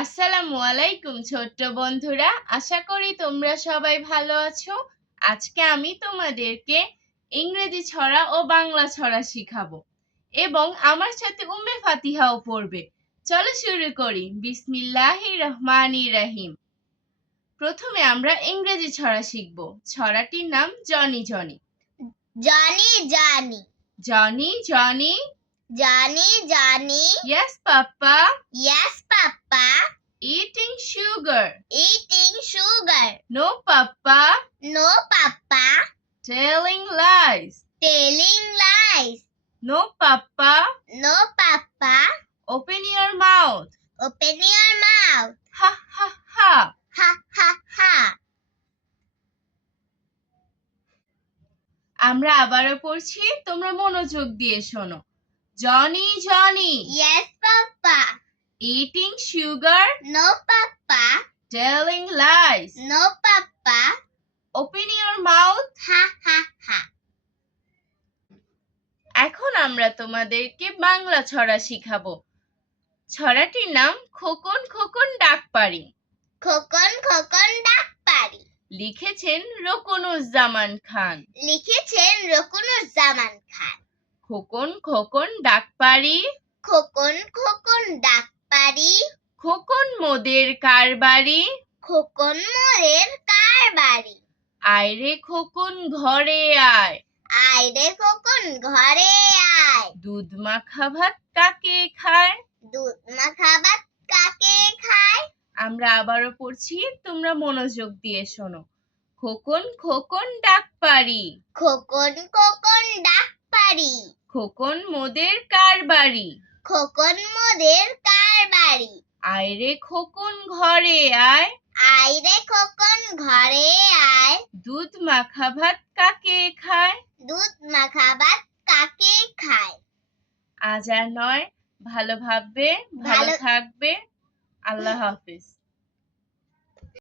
আসসালামু আলাইকুম ছোট্ট বন্ধুরা, আশা করি তোমরা সবাই ভালো আছো। আজকে আমি তোমাদেরকে ইংরেজি ছড়া ও বাংলা ছড়া শিখাবো এবং আমার সাথে উম্মে ফাতিহাও পড়বে। চলো শুরু করি। বিসমিল্লাহির রহমানির রহিম। প্রথমে আমরা ইংরেজি ছড়া শিখব। ছড়াটির নাম Johnny Johnny. Johnny Johnny Johnny Johnny Johnny Johnny Yes Papa. Yes Papa. Eating sugar. Eating sugar. No Papa. No Papa. Telling lies. Telling lies. No Papa. No Papa. Open your mouth. Open your mouth. Ha ha ha. Ha ha ha. আমরা আবারও পড়ছি, তোমরা মনোযোগ দিয়ে শোনো। Johnny Johnny Yes Papa. Eating sugar. No Papa. Telling lies. No Papa. Open your mouth. Ha ha ha. এখন আমরা তোমাদেরকে বাংলা ছড়া শিখাবো। ছড়াটির নাম খোকন খোকন ডাক পারি। খোকন খোকন ডাক পারি। লিখেছেন রোকনুজ্জামান খান। লিখেছেন রকুনুজ্জামান খান। খোকন খোকন ডাক পারি। খোকন খোকন ডাক পারি। খোকন মোদের কার বাড়ি। খোকন মোদের কার বাড়ি। আয় রে খোকন ঘরে আয়। আয় রে খোকন ঘরে আয়। দুধ মাখা ভাত কাকে খায়। দুধ মাখা ভাত কাকে খায়। আমরা আবারও পড়ছি, তোমরা মনোযোগ দিয়ে শোনো। খোকন খোকন ডাক পারি। খোকন খোকন ডাক পারি। খোকন মোদের কার বাড়ি। খোকন মোদের কার বাড়ি। আয় রে খোকন ঘরে আয়। আয় রে খোকন ঘরে আয়। দুধ মাখা ভাত কাকে খায়। দুধ মাখা ভাত কাকে খায়। আজ আর নয়, ভালো ভাববে, ভালো থাকবে। আল্লাহ হাফিজ।